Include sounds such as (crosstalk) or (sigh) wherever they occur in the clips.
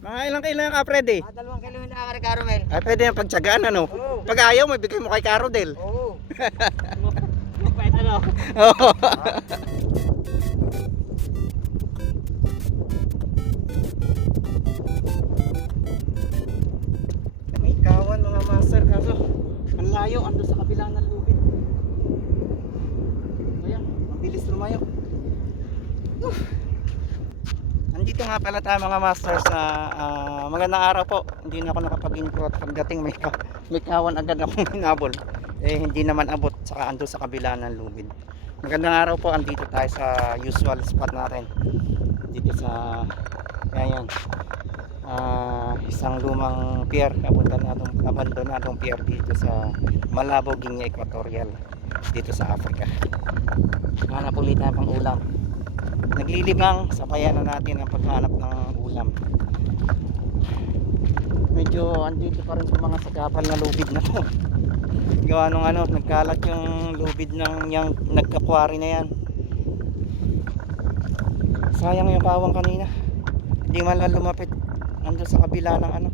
Mga ilang kilo yung Freddy? Mga dalawang kilo yung nakakari caramel. Ay, pwede yung pagtsagaan, ano? Oo. Pag ayaw, may bigay mo kay Carodel. Oo. (laughs) Mapait ano? Oo. May kawan mga master kaso ang layo ando sa kabila ng lubid. Ayan, mabilis lumayo. Uh. Nandito nga pala tayo mga master sa ah, magandang araw po. Hindi na ako nakapag-intro at pagdating may, ka may kawan agad akong (laughs) hinabol. Eh hindi naman abot saka ando sa kabila ng lubid. Magandang araw po, andito tayo sa usual spot natin. Dito sa ayan, ah, isang lumang pier, abandonadong, abandonadong pier dito sa Malabo, Guinea Equatorial dito sa Africa. Hanap ulit pang ulam. Naglilibang, sabayan na natin ang paghanap ng ulam. Medyo andito pa rin sa mga sagapal na lubid na to. (laughs) Gawa nung ano, nagkalat yung lubid ng yung nagkakwari na yan. Sayang yung kawang kanina. Hindi man lang lumapit. Ando sa kabila ng ano,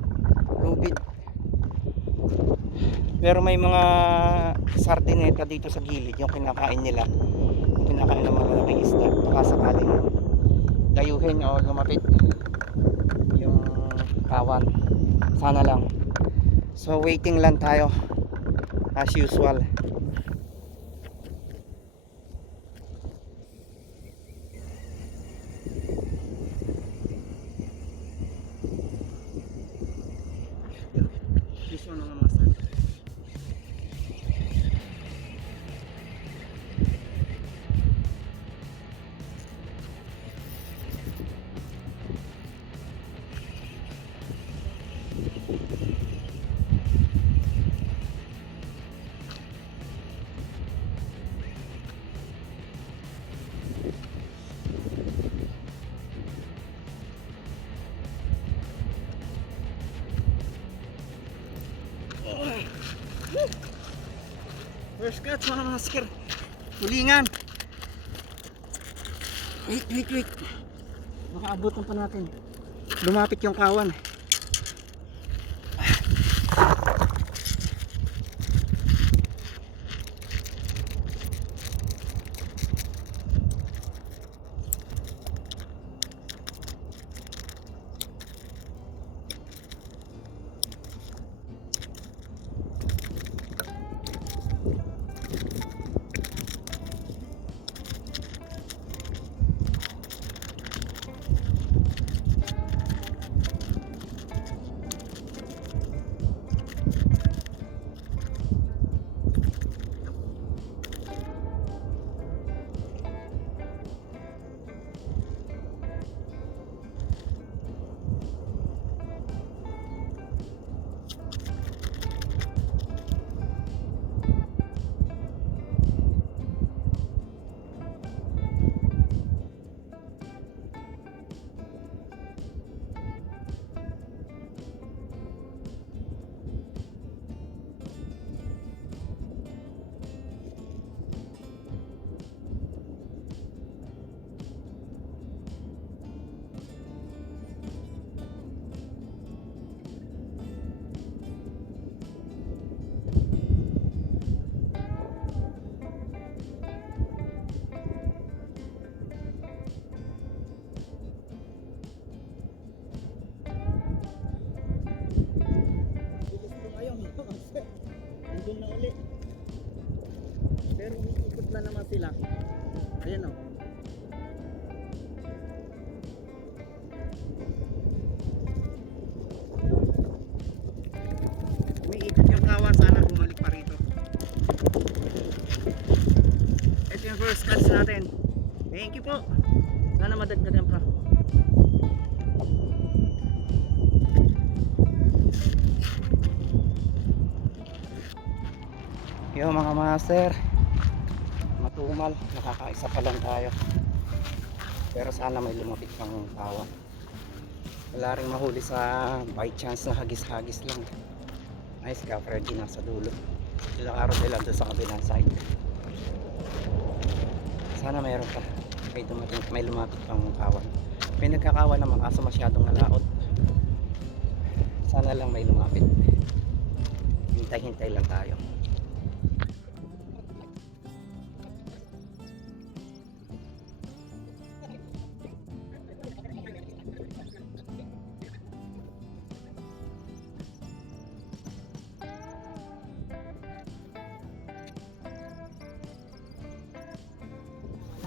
lubid. Pero may mga sardineta dito sa gilid yung kinakain nila. Yung kinakain ng mga malaking isda. Baka sakaling dayuhin o lumapit yung kawan. Sana lang. So waiting lang tayo as usual. First cut mga masker. Tulingan. Wait, wait, wait. Baka abutan pa natin. Lumapit yung kawan. Na naman sila. Ayan o. Umiikot yung kawa. Sana bumalik pa rito. Ito yung first catch natin. Thank you po. Sana madagdagan pa. Yo mga master Matumal Nakakaisa pa lang tayo. Pero sana may lumapit pang tawa. Wala rin mahuli sa by chance na hagis-hagis lang. Ay si Ka Freddy nasa dulo. Sila araw nila doon sa kabilang side. Sana mayroon pa May, dumating, may lumapit pang kawan. May nagkakawan naman kaso masyadong nalaot. Na lang may lumapit. Hintay-hintay lang tayo.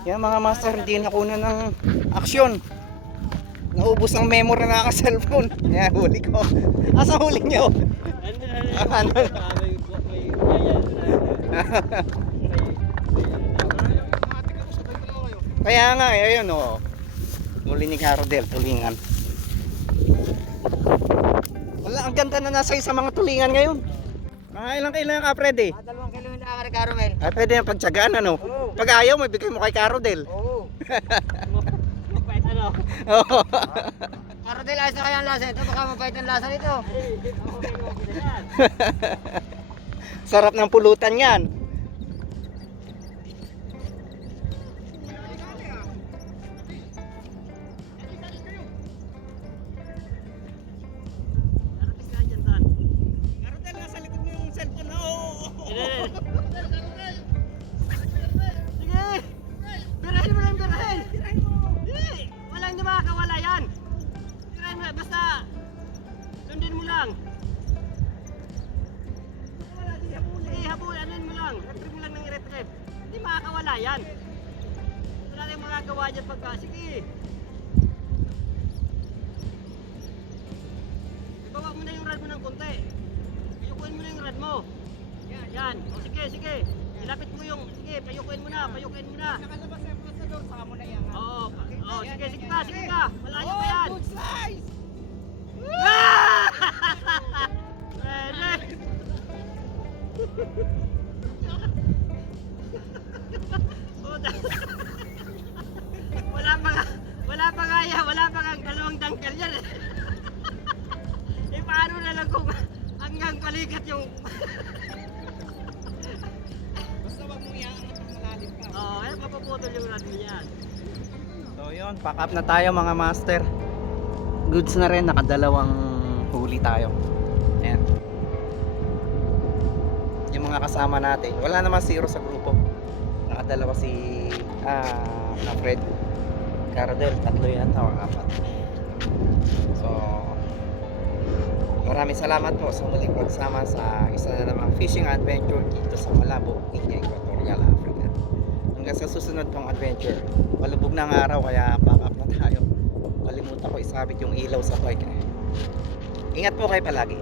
Yan mga master, hindi nakuna ng aksyon. Naubos ang memory na naka cellphone. (laughs) Yan, huli ko. Asa huli niyo? Ano kaya nga, eh, ayun oh. Huli ni Carodel, tulingan. Wala, ang ganda na nasa sa mga tulingan ngayon. Mga ilang kailangan ka, Freddy? Ah, dalawang kilo nakakari Carmel. Ay, pwede yung pagtsagaan, ano? Oo. Pag ayaw, may bigay mo kay Carodel. Oo. (laughs) Mapait ano? Oo. (laughs) Carodel, ayos na kaya ang lasa ito. Baka mapait ang lasa nito. (laughs) Sarap ng pulutan yan. Makakawala yan. Wala tayong magagawa dyan pagka. Sige! Ibaba mo na yung rad mo ng konti. Payukuin mo na yung rad mo. Yan. O sige, sige. Ilapit mo yung, sige, payukuin mo na, payukuin mo na. Nakalabas yung pasador, saka mo na yan. Oo, oh, sige, sige pa, sige pa. Malayo pa yan. good size! Ah! (laughs) Pwede. (laughs) Wala pa nga, wala pa nga yan, wala pa nga dalawang dangkal yan eh. (laughs) eh paano na lang kung hanggang balikat yung... Basta wag mo iangat ang malalim ka. Oo, oh, eh mapuputol yung mo yan. So yun, pack up na tayo mga master. Goods na rin, nakadalawang huli tayo. Ayan. Mga kasama natin, wala naman zero sa grupo. Nakadalawa si ah, na Fred. Caradel, tatlo yata o apat. So, maraming salamat po sa muling pagsama sa isa na namang fishing adventure dito sa Malabo, Guinea Equatorial Africa hanggang sa susunod pang adventure. Malubog na ang araw kaya pack up na tayo. Kalimutan ko isabit yung ilaw sa bike. Ingat po kayo palagi.